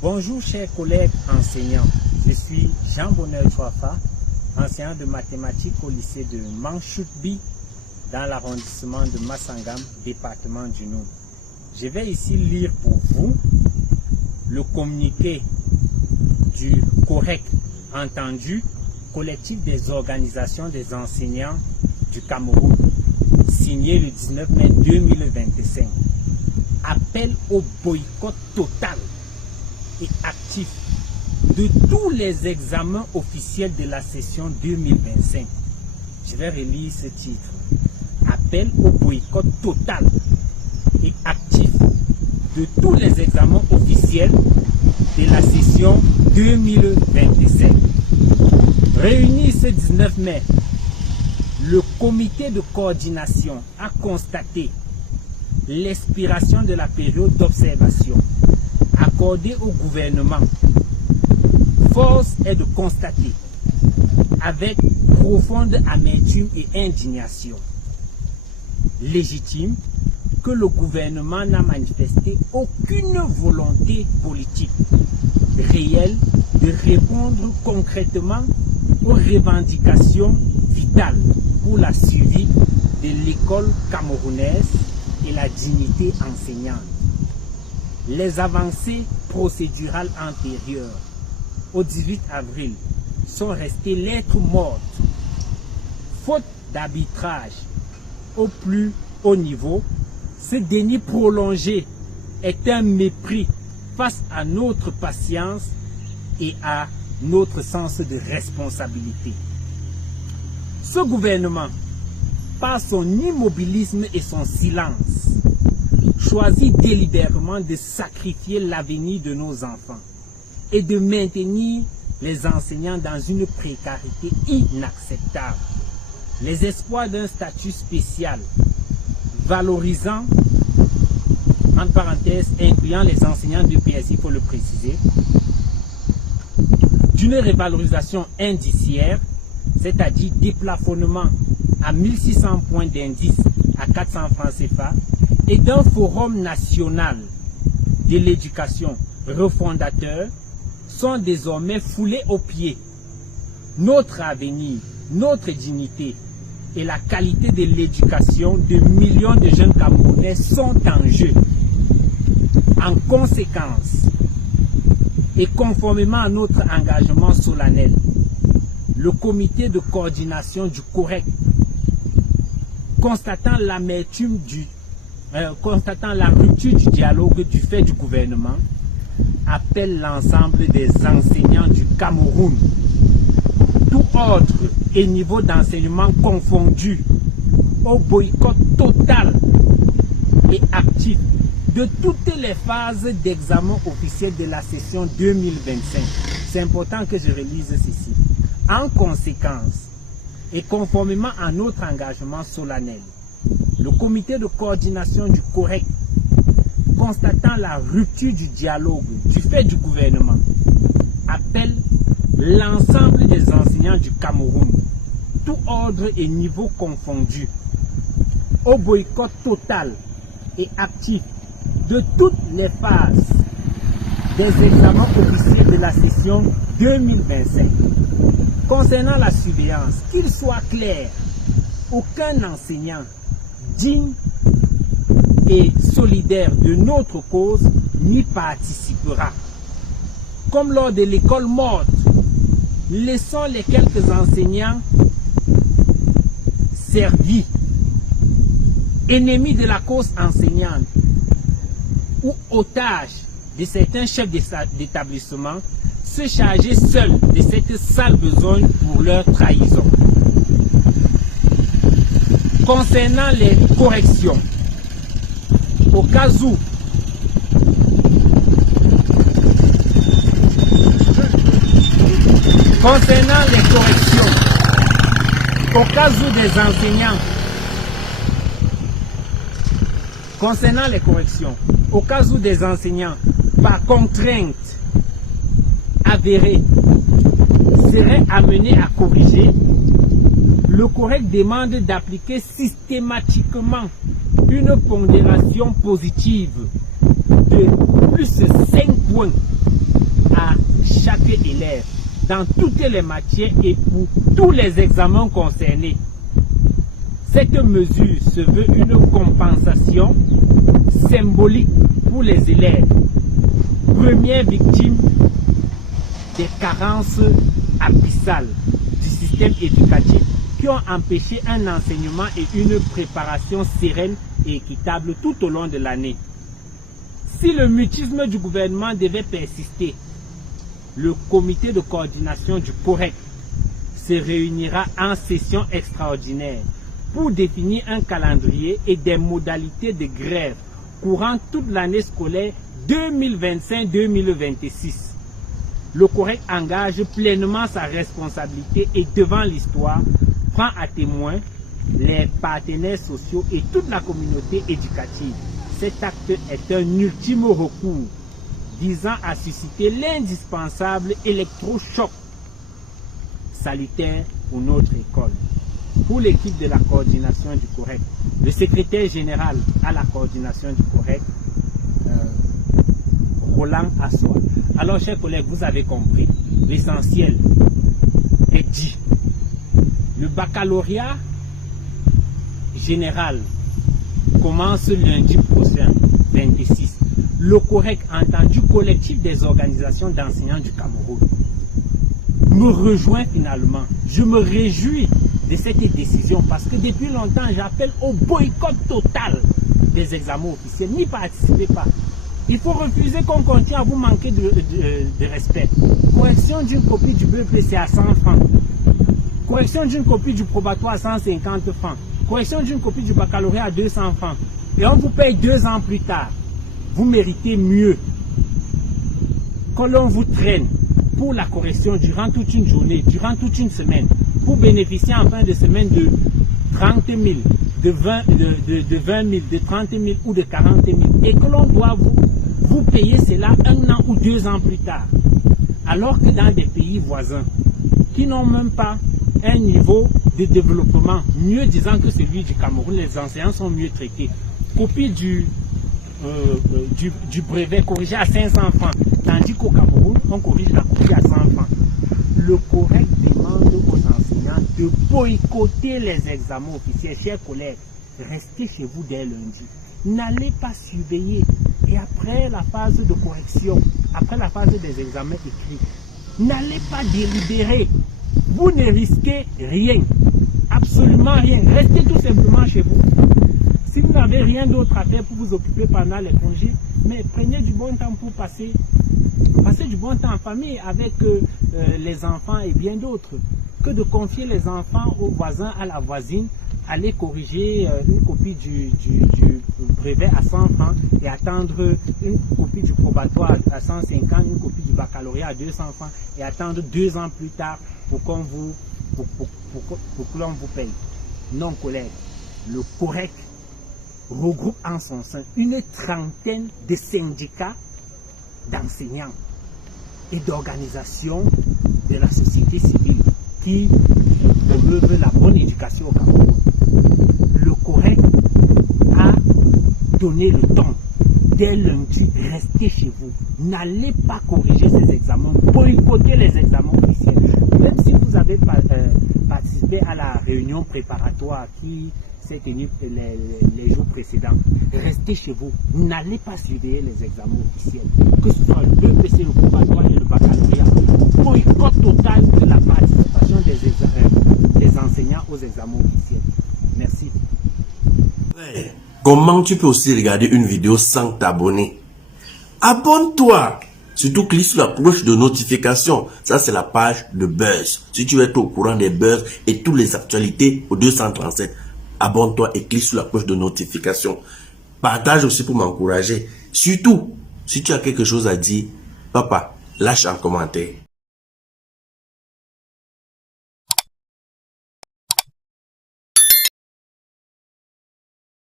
Bonjour chers collègues enseignants, je suis Jean Bonheur Chouafa, enseignant de mathématiques au lycée de Manchoutbi dans l'arrondissement de Massangam, département du Nord. Je vais ici lire pour vous le communiqué du COREC entendu, collectif des organisations des enseignants du Cameroun, signé le 19 mai 2025. Appel au boycott total et actif de tous les examens officiels de la session 2025. Je vais relire ce titre. Appel au boycott total et actif de tous les examens officiels de la session 2025. Réuni ce 19 mai, le comité de coordination a constaté l'expiration de la période d'observation accordée au gouvernement. Force est de constater avec profonde amertume et indignation légitime que le gouvernement n'a manifesté aucune volonté politique réelle de répondre concrètement aux revendications vitales pour la survie de l'école camerounaise et la dignité enseignante. Les avancées procédurales antérieures au 18 avril sont restées lettres mortes. Faute d'arbitrage au plus haut niveau, ce déni prolongé est un mépris face à notre patience et à notre sens de responsabilité. Ce gouvernement, par son immobilisme et son silence, choisit délibérément de sacrifier l'avenir de nos enfants et de maintenir les enseignants dans une précarité inacceptable. Les espoirs d'un statut spécial valorisant, entre parenthèses, incluant les enseignants du PSI, il faut le préciser, d'une revalorisation indiciaire, c'est-à-dire déplafonnement à 1600 points d'indice à 400 francs CFA, et d'un forum national de l'éducation refondateur sont désormais foulés aux pieds. Notre avenir, notre dignité et la qualité de l'éducation de millions de jeunes Camerounais sont en jeu. En conséquence, et conformément à notre engagement solennel, le comité de coordination du COREC, constatant la rupture du dialogue du fait du gouvernement, appelle l'ensemble des enseignants du Cameroun, tout ordre et niveau d'enseignement confondus, au boycott total et actif de toutes les phases d'examen officiel de la session 2025. C'est important que je relise ceci. En conséquence, et conformément à notre engagement solennel, le comité de coordination du COREC, constatant la rupture du dialogue du fait du gouvernement, appelle l'ensemble des enseignants du Cameroun, tout ordre et niveau confondus, au boycott total et actif de toutes les phases des examens officiels de la session 2025. Concernant la surveillance, qu'il soit clair, aucun enseignant digne et solidaire de notre cause n'y participera. Comme lors de l'école morte, laissons les quelques enseignants servis, ennemis de la cause enseignante ou otages de certains chefs d'établissement, se charger seuls de cette sale besogne pour leur trahison. Concernant les corrections, au cas où des enseignants, par contrainte avérée, seraient amenés à corriger, le COREC demande d'appliquer systématiquement une pondération positive de plus 5 points chaque élève dans toutes les matières et pour tous les examens concernés. Cette mesure se veut une compensation symbolique pour les élèves, première victime des carences abyssales du système éducatif qui ont empêché un enseignement et une préparation sereine et équitable tout au long de l'année. Si le mutisme du gouvernement devait persister, le comité de coordination du COREC se réunira en session extraordinaire pour définir un calendrier et des modalités de grève courant toute l'année scolaire 2025-2026. Le COREC engage pleinement sa responsabilité et devant l'histoire, prend à témoin les partenaires sociaux et toute la communauté éducative. Cet acte est un ultime recours visant à susciter l'indispensable électrochoc salutaire pour notre école. Pour l'équipe de la coordination du COREC, le secrétaire général à la coordination du COREC, Roland Assois. Alors, chers collègues, vous avez compris, l'essentiel est dit. Le baccalauréat général commence lundi prochain, 26. Le COREC, entendu collectif des organisations d'enseignants du Cameroun, me rejoint finalement. Je me réjouis de cette décision parce que depuis longtemps, j'appelle au boycott total des examens officiels. N'y participez pas. Il faut refuser qu'on continue à vous manquer de respect. Correction d'une copie du BEP, c'est à 100 francs. Correction d'une copie du probatoire à 150 francs. Correction d'une copie du baccalauréat à 200 francs. Et on vous paye 2 ans plus tard. Vous méritez mieux que l'on vous traîne pour la correction durant toute une journée, durant toute une semaine, pour bénéficier en fin de semaine de 30 000, de 20 000, de 30 000 ou de 40 000, et que l'on doit vous payer cela 1 an ou 2 ans plus tard. Alors que dans des pays voisins, qui n'ont même pas un niveau de développement mieux disant que celui du Cameroun, les enseignants sont mieux traités. Copie du brevet corrigé à 500 francs, tandis qu'au Cameroun, on corrige la copie à 100 francs. Le COREC demande aux enseignants de boycotter les examens officiels. Chers collègues, restez chez vous dès lundi. N'allez pas surveiller. Et après la phase de correction, après la phase des examens écrits, n'allez pas délibérer. Vous ne risquez rien. Absolument rien. Restez tout simplement chez vous. Si vous n'avez rien d'autre à faire pour vous occuper pendant les congés, mais prenez du bon temps pour passer du bon temps en famille avec les enfants et bien d'autres, que de confier les enfants aux voisins, à la voisine, aller corriger une copie du brevet à 100 francs et attendre une copie du probatoire à 150, une copie du baccalauréat à 200 francs et attendre 2 ans plus tard pour qu'on vous que l'on vous paye. Non, collègues, le COREC regroupe en son sein une trentaine de syndicats d'enseignants et d'organisations de la société civile qui promeuvent la bonne éducation au Cameroun. Le COREC a donné le ton. Dès lundi, restez chez vous. N'allez pas corriger ces examens, boycottez les examens officiels. Même si vous avez participé à la réunion préparatoire qui s'est tenue les jours précédents, restez chez vous. N'allez pas surveiller les examens officiels. Que ce soit le BEPC, le probatoire et le baccalauréat. Boycott total de la participation des enseignants aux examens officiels. Merci. Comment tu peux aussi regarder une vidéo sans t'abonner? Abonne-toi! Surtout clique sur la cloche de notification. Ça, c'est la page de Buzz. Si tu veux être au courant des buzz et toutes les actualités au 237, abonne-toi et clique sur la cloche de notification. Partage aussi pour m'encourager. Surtout, si tu as quelque chose à dire, papa, lâche un commentaire.